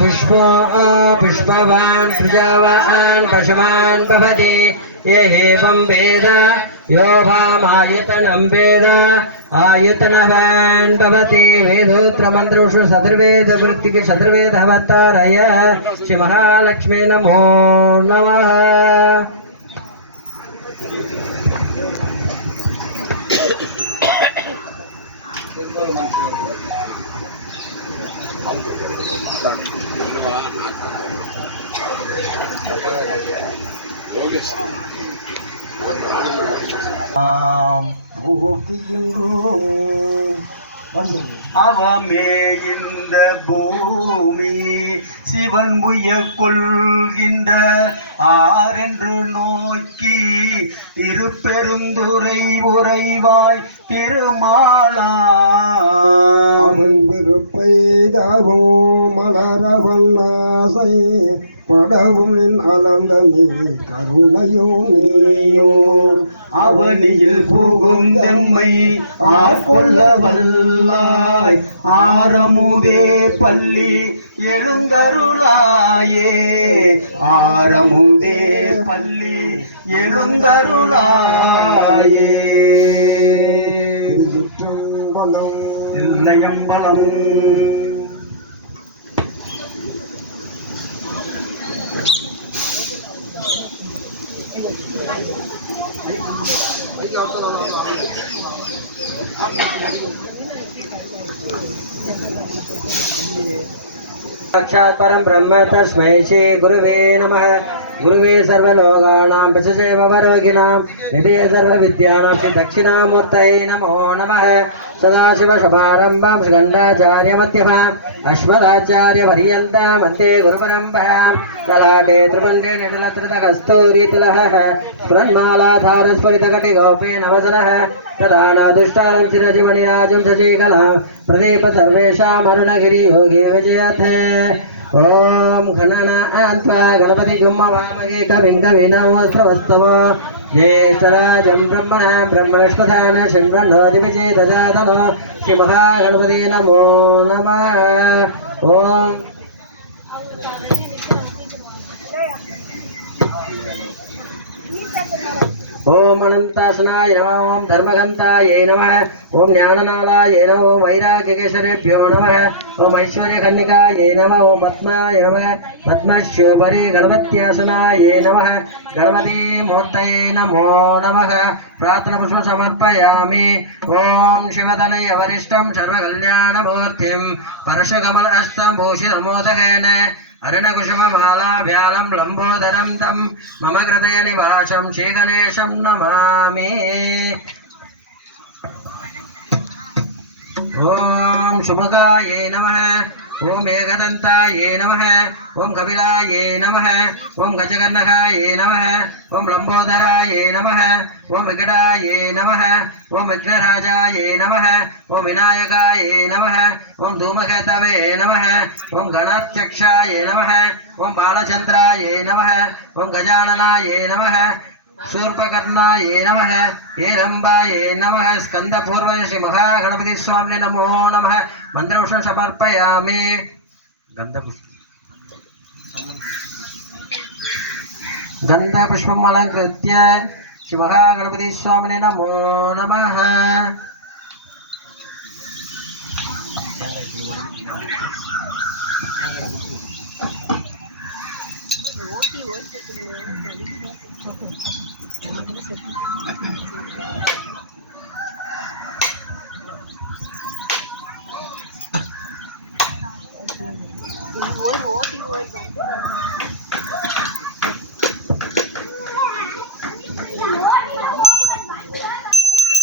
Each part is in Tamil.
पुष्पवान् प्रजावान् पशुमान् भवति ये हेवं वेद यो भामायतनं वेद आयतनवान् भवति वेदोत्रमन्त्रेषु सदर्वेदवृत्तिः सदर्वेदवतारय श्रीमहालक्ष्मी नमो नमः। அவமே இந்த பூமி சிவன் உயர் கொள்கின்ற ஆரென்று நோக்கி திருப்பெருந்துரை உறைவாய் திருமாலாம் திருப்பெய்தவும் மலரவல்லாசை படவும் அலங்கமே கருணையோ நீயோ அவனியில் புகும் தெம்மை ஆட்கொள்ள வல்லாய் ஆரமுதே பள்ளி எழுந்தருளாயே ஆரமுதே பள்ளி எழுந்தருளாயே சிற்றம்பலம் இல்லையம்பலம் साक्षात् परं ब्रह्म तस्मै श्री गुरुवे नमः। गुरुवे सर्वलोकानां प्रशसेव वरोगिणां निधये सर्वविद्यानां श्री दक्षिणामूर्तये नमो नमः। सदाशिवसमारम्भां श्रीगण्डाचार्यमध्यमाम् अस्मदाचार्यपर्यन्तां वन्दे गुरुपरम्परां। ललाटे त्रिपुण्डे निडलत्रितकस्तूरितिलः स्फुरन्मालाधारस्फुरितकटिगोपेन वसनः तदानादुष्टारं चिरजीवनिराजं शशिकलां प्रदीप सर्वेषाम् अरुणगिरि योगी विजयते। ओम घननान्त्वा गणपतिं वामहे कविं कविनमोऽस्त्रवस्तव ज्येष्ठराजं ब्रह्मणा ब्रह्मणस्पदान शृण्वन्नोतिपचेतजातनो श्रीमहागणपते नमो नमः। ओम ओम अनंतासनाय नमः। ओम धर्मघंताय नमः। ओम ज्ञाननालाय नमः। ओम वैराग्यकेशरेभ्यो नमः। ओम ऐश्वर्यकन्निकाय नमः। ओम पद्माय नमः। पद्मश्योपरि गणपत्यासनाय नमः। गणपति मूर्तये नमो नमः। प्रार्थनापुष्पं समर्पयामि। ओम शिवतनय वरिष्ठं सर्वकल्याणमूर्तिं परशुकमलहस्तं भूषितमोदकेन अरुणकुसुममालाभ्यालं लम्बोदरं तं मम हृदयनिवासं श्रीगणेशं नमामि। ओम शुभगाय नमः। ओम एकदन्ताय नमः। ओम कपिलाय नमः। ओम गजकर्णकाय नमः। ओम लंबोदराय नमः। ओम विकटाय नमः। ओम विघ्नराजाय नमः। ओम विनायकाय नमः। ओम धूमकेतवे नमः। ओम गणाध्यक्षाय नमः। ओम बालचंद्राय नमः। ओम गजाननाय नमः। शूर्पकर्णाय नमः। हेरम्बाय नमः। स्कंदपूर्व श्री महागणपति स्वामिने नमो नमः। मंत्रपुष्पं समर्पयामि। गन्धपुष्पम् अलङ्कृत्य श्री महागणपति स्वामिने नमो नमः।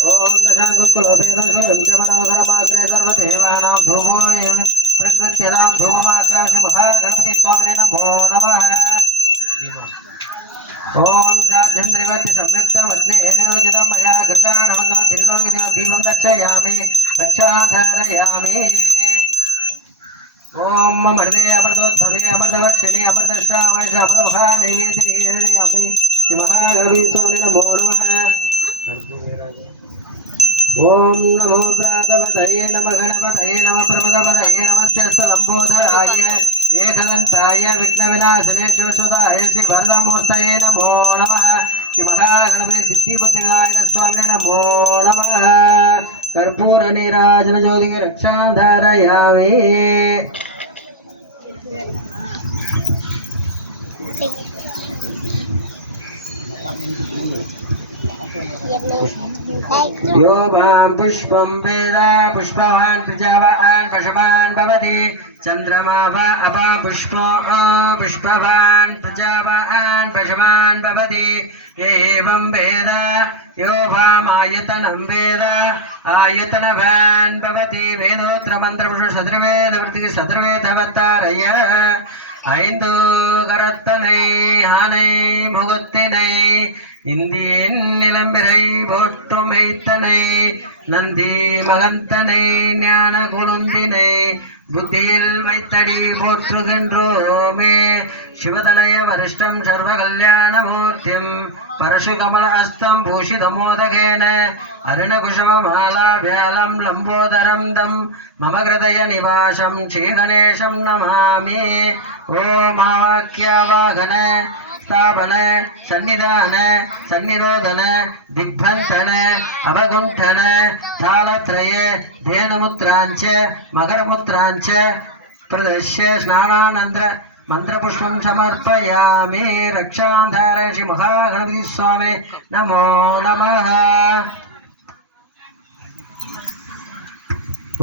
ओम दशांकुकुलभेदशोऽयं सर्वदेवानां धूमो प्रकृत्यदां धूममात्रासि महागणपति स्वामिने नमो नमः। ओम साध्यन्द्रिवत्ति संयुक्तमग्नेन योजितं मया गङ्गानमङ्गलं तिरुलोकिनं दीपं दक्षयामि दक्षाधारयामि। ओम अमृते अमृतोद्भवे अमृतवर्षिणि अमृतश्रावश अमृतमहा नैवेद्ययामि श्रीमहागणपति स्वामिने नमो नमः। ओम नमो प्रातपतये नमः गणपतये नमः प्रमदपतये नमस्ते लंबोदराय महागणाधिपाय विघ्नविनाशने शिवसुताय श्री वरदमूर्तये नमो नमः श्री महागणपति सिद्धिबुद्धिविनायक स्वामिने नमो नमः कर्पूर नीराजन ज्योति रक्षा धारयामि यो वां पुष्पं वेद पुष्पवान् प्रजावान् पशवान् भवति चन्द्रमा वा अपा पुष्पवान् प्रजावान् पशवान् भवति एवं वेद यो वामायतनं वेद आयतनवान् भवति वेदोत्र मन्त्रपुरुष सदृवेदवृत्तिः सदृवेदवतारय ஐந்து கரத்தனை ஆனை முகத்தினை இந்தியன் நிலம்பிரை போற்றும் மைத்தனை நந்தி மகந்தனை ஞான குழுந்தினை புத்தியில் வைத்தடி போற்றுகின்றோமே சிவதனய வரிஷ்டம் சர்வ கல்யாணமூர்த்திம் பரசுகமல அஸ்தம் பூஷிதமோதகேன अरुणकुशममालाभ्यालं लम्बोदरं दं मम हृदय निवासं श्रीगणेशं नमामि ॐ आवाक्यवाहन स्थापन सन्निधान सन्निरोधन दिग्बन्धन अवगुण्ठन तालत्रये धेनुमुद्राञ्च मकरमुद्राञ्च प्रदर्श्य स्नानानन्तर मंत्रपुष्पं समर्पयामि रक्षाधारय श्री महागणपति स्वामी नमो नमः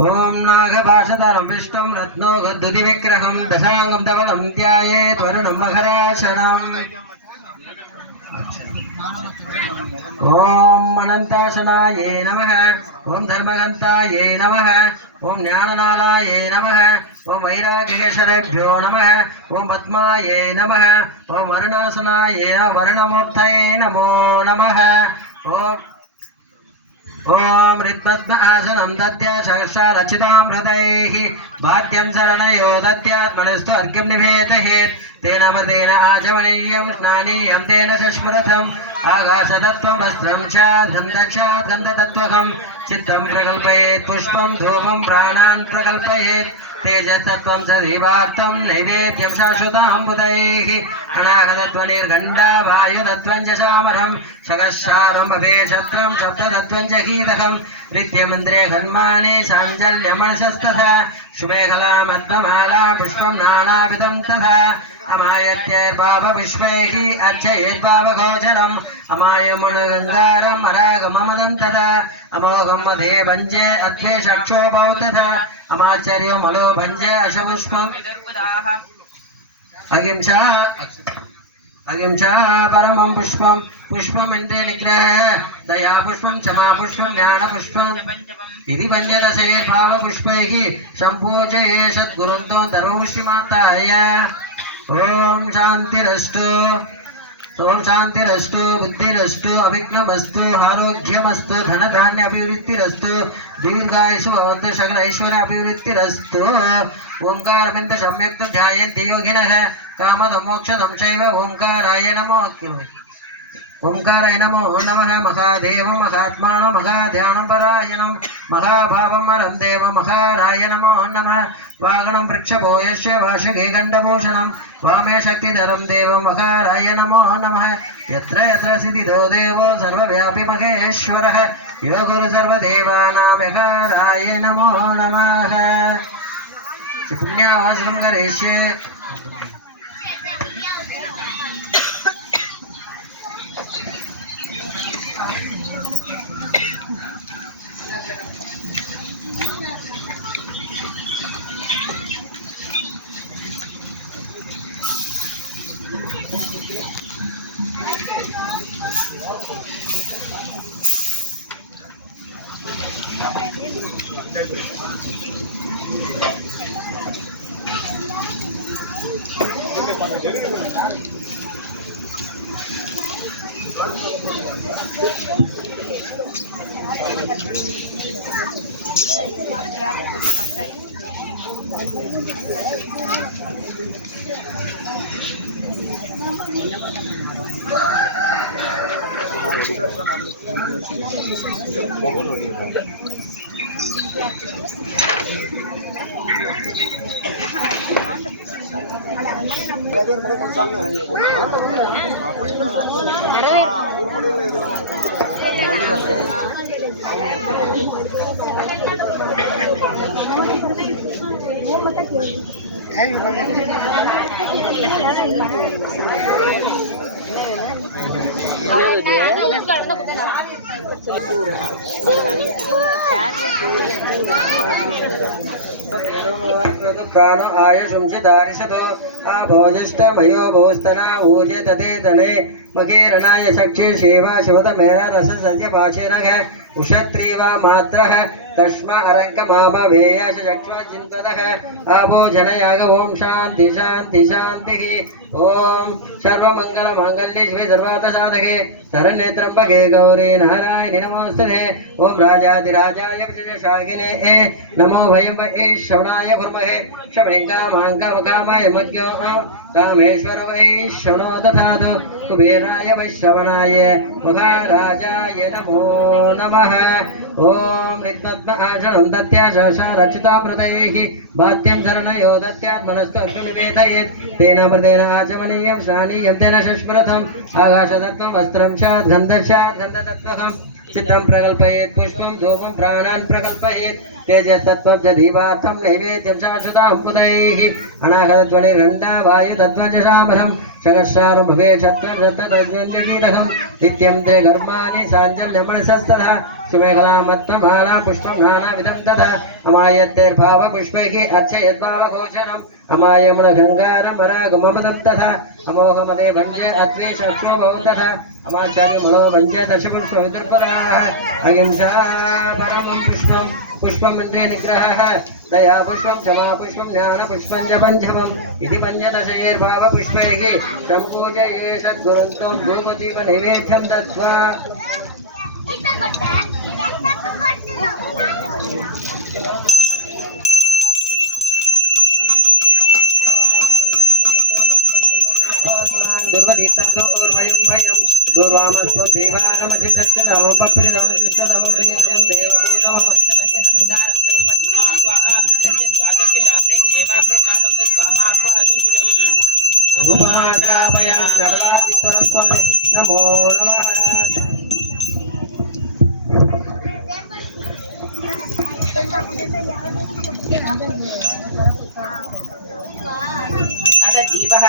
ओम नागभाषधरं विष्णुं रत्नो गद्दुतिविग्रहं दशांगं धवलं ध्यायेत् वरुणं मकरासनम् ओम अनंताशनाये नमः ओम धर्मगंताये नमः ओम ज्ञाननालाये नमः ओम वैराग्येश्वरेभ्यो नमः ओम पद्माये नमः ओम वरुणासनाये वरुणमूर्तये नमो नमः ओम ओम ऋत्पद्म आसनं दत्या सहस्रा रचितां हृदयैः भात्यं शरणयो दत्यात्मनस्तु अर्घ्यं निवेदयेत् तेन मतेन आचमनीयं स्नानीयं तेन सस्मृतम् आकाशतत्त्वं वस्त्रं चार्धं दक्षात् गन्धतत्त्वकं चित्तं प्रकल्पयेत् पुष्पं धूपं प्राणान् प्रकल्पयेत् तेजस्तत्त्वं सदीवाक्तं नैवेद्यं शाश्वताम्बुदैः अनागतत्वनिर्गण्डा वायुतत्त्वं च सामरं शकशारं भवेशत्रं शब्दतत्त्वं च कीलकं नित्यमन्त्रे खन्माने साञ्जल्यमनसस्तथा शुभेखलामद्ममाला पुष्पं नानाविधं तथा अमायत्यैर्भावपुष्पैः अर्चयेद्भावगोचरम् अमायमुनगङ्गारम् अरागममदं तथा अमोघं मधे भञ्जे अद्वेषक्षोभौ तथा अमाचर्यो मलो भञ्जे अशपुष्पम् अहिंसा परमं पुष्पं पुष्पमिन्द्रिय निग्रह दया पुष्पं क्षमा पुष्पं ज्ञान पुष्पम् इति पञ्चदशैर्भावपुष्पैः सम्पूजये सद्गुरुन्तो धर्ममुष्टिमाताय ओम शांतिरस्तु बुद्धिरस्तु अविघ्नमस्तु आरोग्यमस्तु धनधान्य अभिवृद्धिरस्तु दीर्घायुषु भवन्तु सकल ऐश्वर्य अभिवृद्धिरस्तु ओंकारमिन्द सम्यक् ध्यायन्ति योगिनः कामदं मोक्षदं चैव ओंकाराय नमो ओंकाराय नमो नमः महादेव महात्मानो महाध्यानं परायणं महाभावं मरं देव महाराय नमो नमः वागणं वृक्षभोयस्य वार्षिके गण्डभूषणं वामे शक्तिधरं देव महाराय नमो नमः यत्र यत्र स्थितो देवो सर्वव्यापी महेश्वरः यो गुरु सर्वदेवानां महाराय नमो नमः पुण्यावासनं करिष्ये प्राणो आयुषं चितारिषतो आभोजिष्टमयो भोस्तना ऊर्जे तते तने मकीरणाय सक्षे शिवा शिवतमेन रस सद्य पाशिरः उषत्रीवा मात्रः तस्मा अरङ्क माम वेयश चक्ष्वा चिन्तदः आभो जनयाग ओम शान्ति शान्ति शान्तिः ओम सर्वमङ्गलमाङ्गल्ये शिवे सर्वार्थसाधके शरण्ये त्र्यम्बके गौरी नारायणि नमोस्तुते ओम राजाधिराजाय विशेषशाकिने नमो भयं वैश्रवणाय कुर्महे क्षमेङ्कामाङ्कमकामाय मज्ञो कामेश्वर वैश्रवणो दधातु कुबेराय वैश्रवणाय महाराजाय नमो नमः ओम ऋग्मत्म आशनं दत्याशरक्षितामृतैः भात्यं शरणयो दत्यात्मनस्तु अग्निवेदयेत् तेन मृतेन आचमनीयं श्राणीयं तेन शस्मरथम् आकाशदत्तं वस्त्रं शात् गन्धदत्तकं चित्तं प्रकल्पयेत् पुष्पं धूपं प्राणान् प्रकल्पयेत् तेजस्तत्त्वब्जदीपार्थं नैवेद्यं शाश्वतां पुतैः अनाहतध्वनिर्गण्डा वायुतत्त्वजशामरं शगशारं भवेशत्वं रत्ततज्ञगीतकं नित्यं ते कर्माणि साञ्जल्यमणसस्तथा सुमेखलामत्तमाला पुष्पं नानाविधं तथा अमायत्तेर्भावपुष्पैः अर्चयद्भावघोषणम् अमायमणगङ्गारं वरागममदं तथा अमोघमदे भञ्जे अत्वेशो भवौ तथा अमाचार्यमणो भञ्जे दशपुष्पविदुर्बलाः अहिंसा परमं पुष्पं पुष्पमिन्द्रिय निग्रहः दया पुष्पं क्षमा पुष्पं ज्ञान पुष्पं च पञ्चमम् इति पञ्चदशैर्भावपुष्पैः सम्पूजये सद्गुरुन्तं धूपदीप नैवेद्यं दत्त्वा दुर्वदीतं दोर्वयं भयं दुर्वामस्व देवानमधिष्ठनमं पप्रिनमधिष्ठनमं प्रियं देवभूतमं उपमाग्रापयामि नवलादिस्वरस्वमे नमो नमः दीपः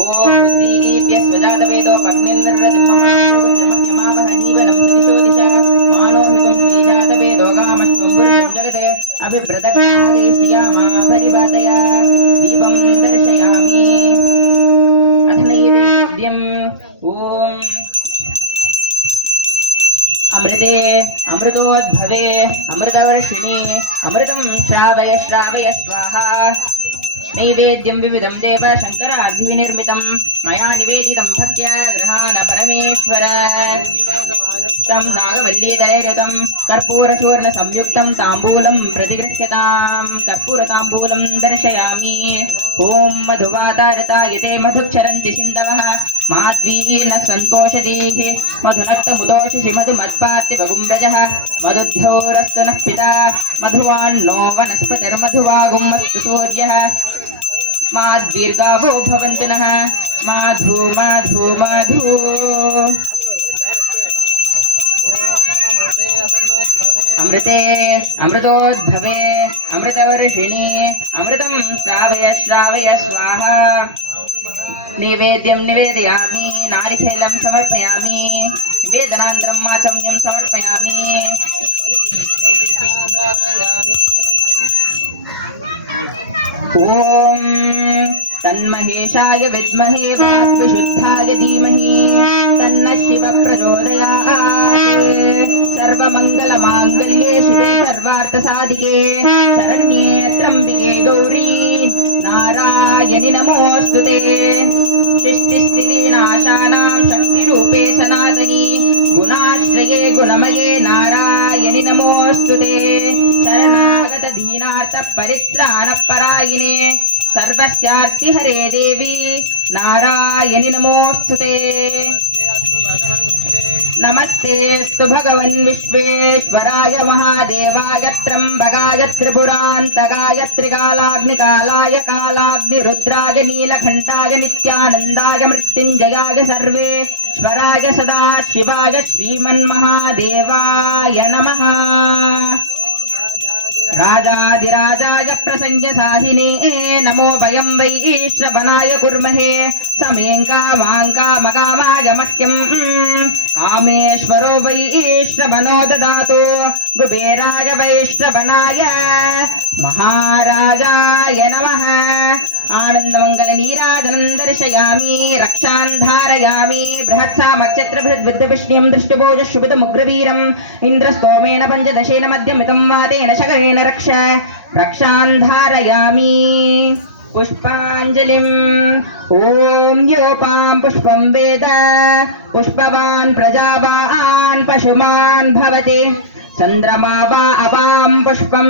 ओम दीप्यस्वजातवेदो पत्नीर्निर्वृतिममावह जीवनं सदिशो दिशा मानोहितं श्रीजातवेदो गामश्वं पुरुषं जगते अभिव्रतकारीष्यामा परिवादया दीपं दर्शयामि अथ नैवेद्यम् ओम अमृते अमृतोद्भवे अमृतवर्षिणी अमृतं श्रावय श्रावय स्वाहा नैवेद्यं विविधं देव शङ्करार्धिविनिर्मितं मया निवेदितं भक्त्या गृहाण परमेश्वर तं नागवल्लीदलैर्युतं कर्पूरचूर्णसंयुक्तं ताम्बूलं प्रतिगृह्यतां कर्पूरताम्बूलं दर्शयामि ॐ मधुवातारतायते मधुक्षरन्ति सिन्धवः माध्वीर्न सन्तोषदीः मधुनक्तमुदोषसि मधुमत्पार्थिवगुम्रजः मधुद्योरस्तु नः पिता मधुवान्नो वनस्पतिर्मधुवागुमस्तु सूर्यः माद्वीर्गावो भवन्तु नः माधु माधु माधु अमृते अमृतोद्भवे अमृतवर्षिणी अमृतं श्रावय श्रावय स्वाहा नैवेद्यं निवेदयामि नारिकेलं समर्पयामि निवेदनान्तरं माचम्यं समर्पयामि ओम तन्महेशाय विद्महे वाग्विशुद्धाय धीमहि तन्नः शिवः प्रचोदयात् सर्वमङ्गलमाङ्गल्ये शिवे सर्वार्थसाधिके शरण्ये त्र्यम्बिके गौरी नारायणि नमोऽस्तुते सृष्टिस्थितिविनाशानां शक्तिरूपे सनातनी गुणाश्रये गुणमये नारायणि नमोऽस्तुते शरणागतदीनार्थपरित्राणपरायिणे सर्वस्यार्तिहरे देवी नारायणि नमोऽस्तुते नमस्तेऽस्तु भगवन् विश्वेश्वराय महादेवाय त्र्यम्बकाय त्रिपुरान्तकाय त्रिकालाग्निकालाय कालाग्निरुद्राय नीलकण्ठाय नित्यानन्दाय मृत्युञ्जयाय सर्वेश्वराय सदाशिवाय श्रीमन्महादेवाय नमः। राजाधिराजाय प्रसंज्ञसाहिने नमो वयं वै श्रवणाय कुर्महे समें कामाङ्कामकामाय मह्यम् कामेश्वरो वै श्रवणो ददातु कुबेराय वैश्रवणाय महाराजाय नमः। आनन्दमङ्गल नीराजनं दर्शयामि रक्षान् धारयामि बृहत्सामक्षत्रबृहद्विद्यविष्ण्यं दृष्टिभोज शुभितमुग्रवीरम् इन्द्रस्तोमेन पञ्चदशेन मध्यमितं वातेन शकरेण रक्षान् धारयामि। पुष्पाञ्जलिम् ॐ योपां पुष्पं वेद पुष्पवान् प्रजावान् पशुमान् भवति चन्द्रमा वा अपां पुष्पं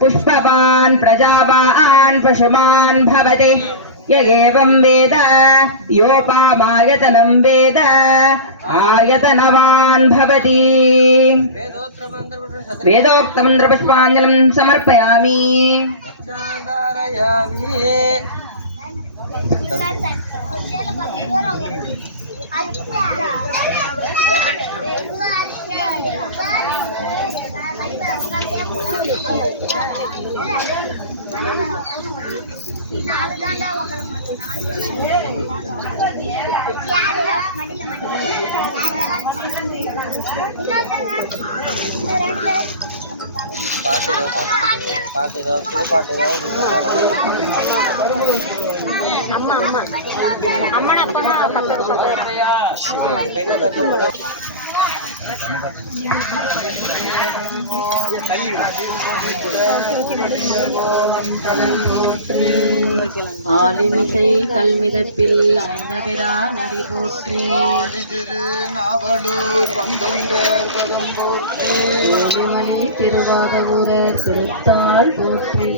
पुष्पवान् प्रजावान् पशुमान् भवति य एवं वेद योपामायतनं वेद आयतनवान् भवति। वेदोक्तमन्त्रपुष्पाञ्जलिं समर्पयामि। அம்மா அம்மா அம்மனை அப்பனா பத்தோடு ஏழுமணி திருவாதவூரர் திருத்தாள் போற்றி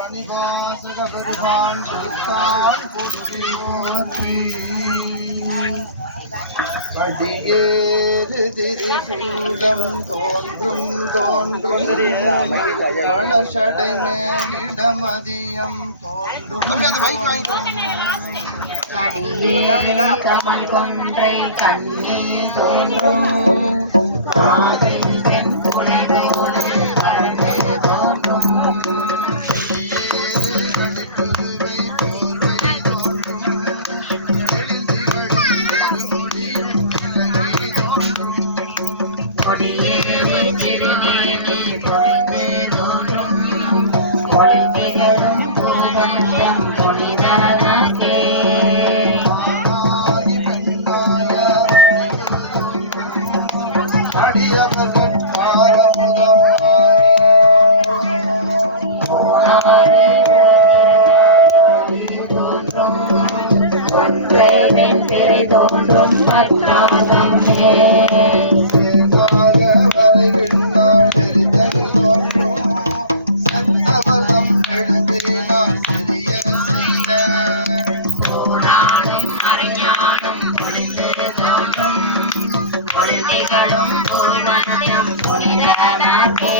மணிவாசக பெருமான் திருத்தாள் போற்றி போற்றி வடியேறு கமல் கொன்றை கண்ணே தோன்றும் காதில் பெண் குலைதோடு கலந்து தோன்றும் கொடியேறி திருநேனி பொழிந்து தோன்றும் கொள்கைகளும் பூவந்தம் புனிதனாகே ஒன்றை வெண்பிறை தோன்றும் பற்றாகமே போனாலும் அறிஞானும் பொழிந்து தோன்றும் பொழுதிகளும் பூவனம் புனிதனாகே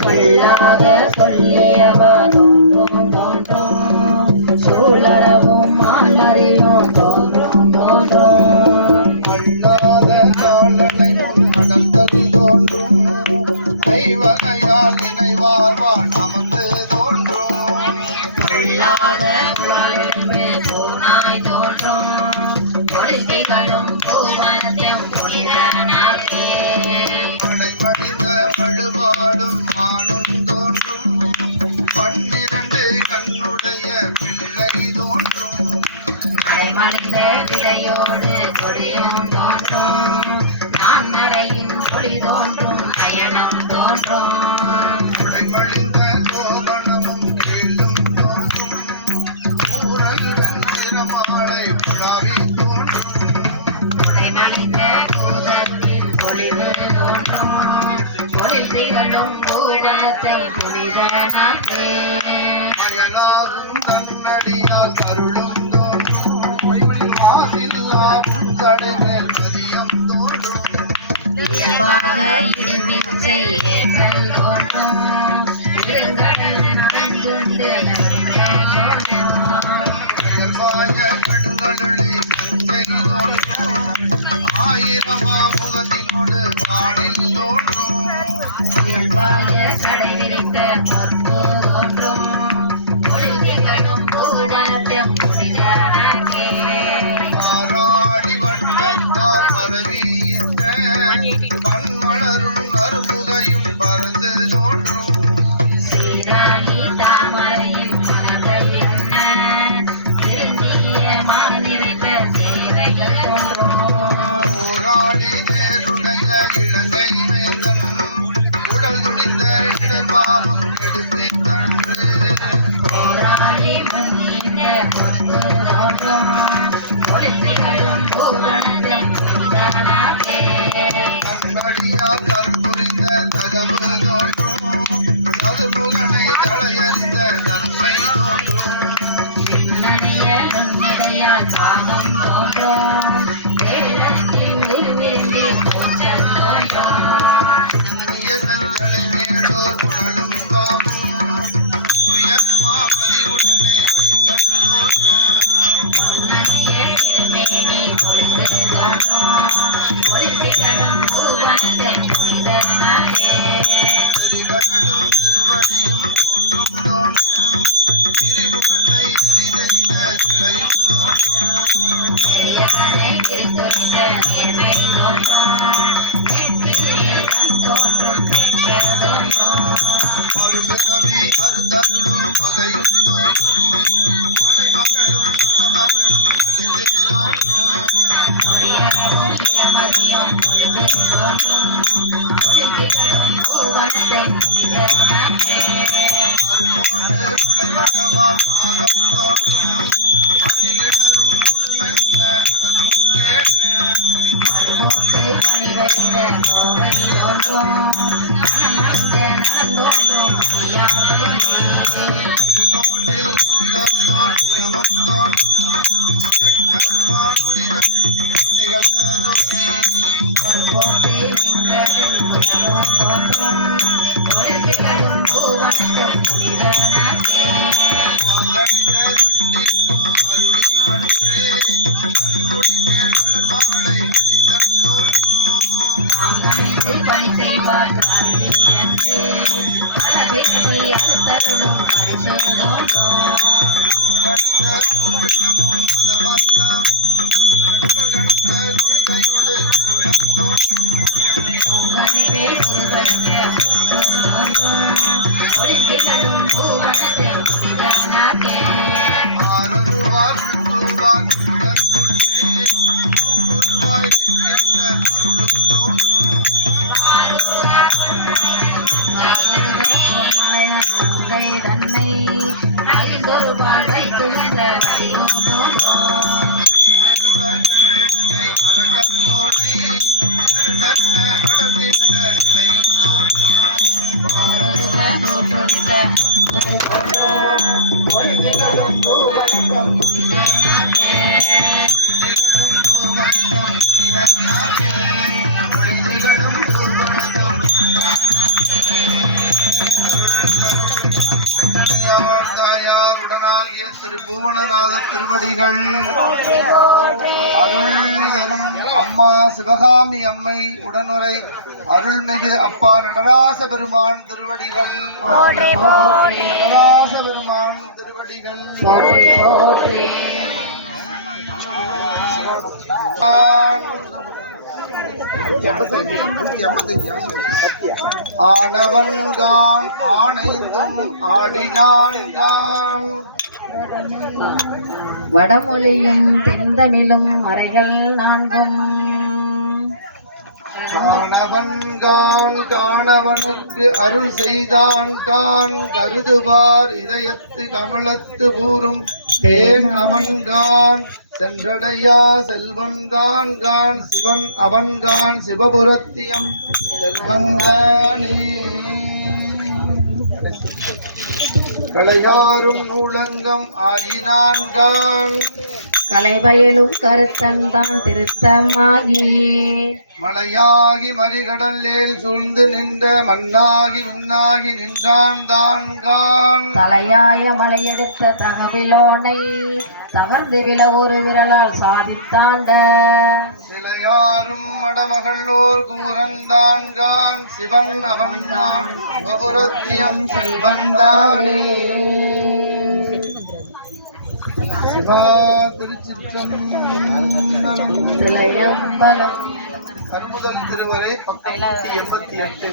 சொல்லாத சொல்லியவா தோன்றும் தோன்றும் சூழலவும் மாலறியும் தோன்றும் தோன்றும் அல்லாத நாளனை நடந்தது தோன்றும் தெய்வகையால் இணைவார்வாள் நமக்கு தோன்றும் சொல்லாத புலவென்பு தூணாய் தோன்றும் கொள்கைகளும் பூவனத்தியம் புனிதனாகே படைமடிந்த வழுவாடும் நானும் தோன்றும் பன்னிரண்டு கண்ணுடைய பிள்ளை தோன்றும் மறைமடைந்த விலையோடு கொடியும் தோன்றும் நான் மறையும் ஒளி தோன்றும் அயனம் தோன்றும் உடைமடிந்த கோபணமும் கீழும் தோன்றும் ஊரல் வெண்ணிறமாலை புழாவி தோன்றும் உடைமலைந்த பூதத்தில் பொலிவு தோன்றும் பொலிவுகளும் கொள்ளும் பூவனத்தம் புனிதனாக்கே அயலாகும் தன்னடியால் அருளும் தோன்றும் மாசில்லாவும் சடைகள் மதியம் தோன்றும் நிஜமாக இடிப்பிச்சை ஏற்றல் தோன்றும் இருங்கடலும் நஞ்சுண்டு அயல்வாய கடுங்களுளி ஆயிரமாமுகத்தினோடு நாடில் தோன்றும் கடை விரித்த பொறுப்பு தோன்றும் பொழுதிகளும் பூவனத்தம் புனிதனாக்கே ஆராடி வண்ணத்தார் மலரீர்த்த பன்மலரும் அருள்கையும் பறந்து தோன்றும் சீராளி தாமரையின் மலர்கள் என்ன திருந்திய மாநிறைந்த சேவைகள் தோன்றும் போராடி தேருடைய இலங்கை வேந்தன் உடல் துடித்த இடர்வாரும் கெடுத்தன்று போராளி முன்னீங்க பொறுப்பு தோன்றும் பொழுதிகளும் பூவனத்தம் புனிதனாக்கே கண்படியார் கற்புரிந்த தகவு தோன்றும் சதுர்முகனை தலையறிந்த நன்மை தோன்றும் நனைய நுண்ணிடையால் பாகம் தோன்றும் வேளத்தில் உருவிருந்தி கூச்சல் தோன்றும் இயதங்களை நேடோர் உடலும் காப்பும் உயர்மாமதி உடனே நனைய திருமேனி பொழுது தோன்றும் பொழுதிகளும் பூவனத்தம் புனிதனாகே தெரிவகடும் திருவடியும் தோன்றும் தோன்றும் திரிபுரத்தை எரிதெய்த சிலையும் தோன்றும் பெரியவனை திருத்தொழிந்த நேர்மை தோன்றும் நெற்றியிலேதான் தோன்றும் பெண்கள் தோன்றும் மறுபிறவி அறுத்தருளும் பகையும் தோன்றும் மலைமகளும் மணமகளும் விழித்து தோன்றும் பொறியவும் இளமதியும் பொழுது தோன்றும் பொழுதிகளும் பூவனத்தம் புனிதனாக்கே மறுமூட்டு மணிவழிந்த கோவை தோன்றும் மனமடைந்த நலம் தோன்றும் பொய்யாவழியே பொறுப்போட்டு நின்றதில் புலரும் தோன்றும் பொழுதிகளும் பூவனத்தம் புனிதனாக்கே ஆங்கமைத்து பணி செய்வார் காந்தி என்று பல பிறவி அறுத்தருளும் பரிசு தோன்றும் உங்களைவே உருவந்த தோன்றும் பொலித்திகளும் பூவனத்தை புனிதனாக்கே தன்னை அழிதொரு பாடை துகந்த வடிவம் தோன்றும் பொழுதிகளும் பூவனத்தை புனிதனாக்கே தாயார் உடனாகிய திருபுவனநாத திருவடிகள் அம்மா சிவகாமி அம்மை உடனுரை அருள்மிகு அப்பா நடராச பெருமான் திருவடிகள் நடராச பெருமான் திருவடிகள் ஆனவன்கான் ஆணை ஆடினான் யான் வடமொழியும் தென்தமிழும் மறைகள் நான்கும் காணவன்கான் காணவனுக்கு அருள் செய்தான் தான் கருதுவார் இதயத்து கமலத்து ஊரும் தேன் அவன்கான் சென்றடையா செல்வன்கான் கான் சிவன் அவன்கான் சிவபுரத்தியம் செல்வன் நானே களையாரும் நூலங்கம் ஆயினான்கான் கலைவயலும் கருத்தந்தான் திருத்தமாகி மலையாகி மறிகடலே சூழ்ந்து நின்ற மண்ணாகி விண்ணாகி நின்றான் தான்கான் தலையாய மலையெடுத்த தகவிலோனை தகர்ந்து விழ ஒரு விரலால் சாதித்தாண்ட சிலையாரும் மடமகளோர் கூறந்தான்கான் சிவன் அவன்தான் பகுரத்தியம் செல்வந்தானே. சிவா திருச்சிற்றம்பலம். திளையம்பலம் கருமுதல் திருவரை பக்கம் 188.